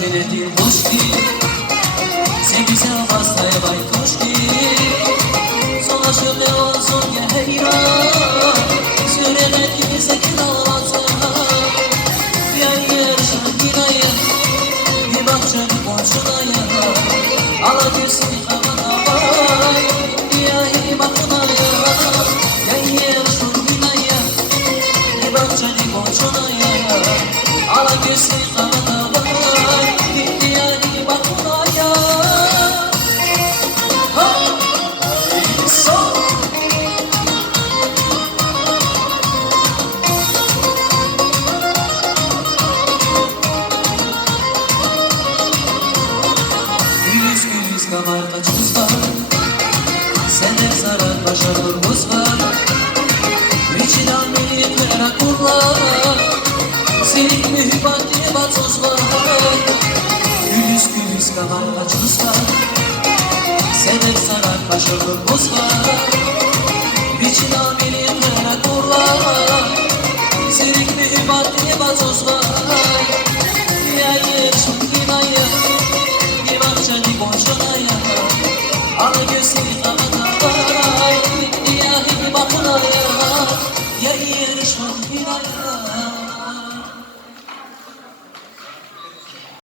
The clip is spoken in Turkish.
çeledir hoşki Sevgisi hastaya baykoşki Sola şöyle olsun ya heyran Söylemedi bize kılavata Yer şarkınaya Bir bahçenin borçunaya Ala girsin havana vay Diyahi bakınaya Yer şarkınaya Bir bahçenin borçunaya Ala girsin havana vay Diyahi bakınaya Haydi son Gülüz kamar kaçımız var Sene sarar başarımız var Niçin ameli merakullar Senin mühibbat diye batız var Gülüz kamar kaçımız var Sene sarar başarımız var Niçin ameli merakullar Senin mühibbat diye batız var Ya yer şunkinaya Bir bahçeni boşanaya Al gözünü kapatar Diyahi bakınaya Ya yer şunkinaya